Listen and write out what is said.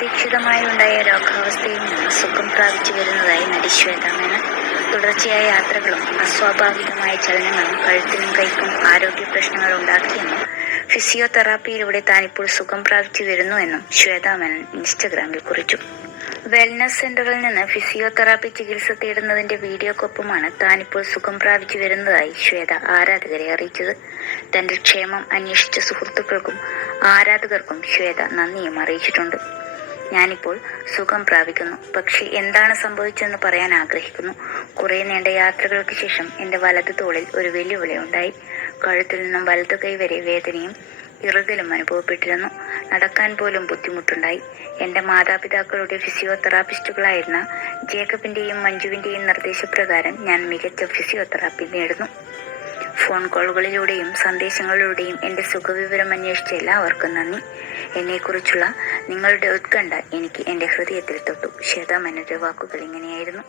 അപ്രതീക്ഷിതമായി ഉണ്ടായ രോഗാവസ്ഥയിൽ നിന്ന് സുഖം പ്രാപിച്ചു വരുന്നതായി നടി ശ്വേത മേനോൻ തുടർച്ചയായ യാത്രകളും അസ്വാഭാവികമായ ചലനങ്ങളും കഴുത്തിനും കൈക്കും ആരോഗ്യ പ്രശ്നങ്ങൾ ഉണ്ടാക്കിയെന്നും ഫിസിയോതെറാപ്പിയിലൂടെ താനിപ്പോൾ സുഖം പ്രാപിച്ചു വരുന്നുവെന്നും ശ്വേത മേനോൻ ഇൻസ്റ്റഗ്രാമിൽ കുറിച്ചു. വെൽനസ് സെന്ററിൽ നിന്ന് ഫിസിയോതെറാപ്പി ചികിത്സ തേടുന്നതിന്റെ വീഡിയോക്കൊപ്പമാണ് താനിപ്പോൾ സുഖം പ്രാപിച്ചു വരുന്നതായി ശ്വേത ആരാധകരെ അറിയിച്ചത്. തന്റെ ക്ഷേമം അന്വേഷിച്ച സുഹൃത്തുക്കൾക്കും ആരാധകർക്കും ശ്വേത നന്ദിയും അറിയിച്ചിട്ടുണ്ട്. ഞാനിപ്പോൾ സുഖം പ്രാപിക്കുന്നു. പക്ഷേ എന്താണ് സംഭവിച്ചതെന്ന് പറയാൻ ആഗ്രഹിക്കുന്നു. കുറേ നീണ്ട യാത്രകൾക്ക് ശേഷം എന്റെ വലതു തോളിൽ ഒരു വെല്ലുവിളി ഉണ്ടായി. കഴുത്തിൽ നിന്നും വലതു കൈ വരെ വേദനയും ഇറുകലും അനുഭവപ്പെട്ടിരുന്നു. നടക്കാൻ പോലും ബുദ്ധിമുട്ടുണ്ടായി. എന്റെ മാതാപിതാക്കളുടെ ഫിസിയോതെറാപ്പിസ്റ്റുകളായിരുന്ന ജേക്കബിന്റെയും മഞ്ജുവിന്റെയും നിർദ്ദേശപ്രകാരം ഞാൻ മികച്ച ഫിസിയോതെറാപ്പി നേടുന്നു. ഫോൺ കോളുകളിലൂടെയും സന്ദേശങ്ങളിലൂടെയും എന്റെ സുഖവിവരം അന്വേഷിച്ച എല്ലാവർക്കും നന്ദി. എന്നെക്കുറിച്ചുള്ള നിങ്ങളുടെ ഉത്കണ്ഠ എനിക്ക് എന്റെ ഹൃദയത്തിൽ തൊട്ടു. ശ്വേതാ മനോരുടെ വാക്കുകൾ ഇങ്ങനെയായിരുന്നു.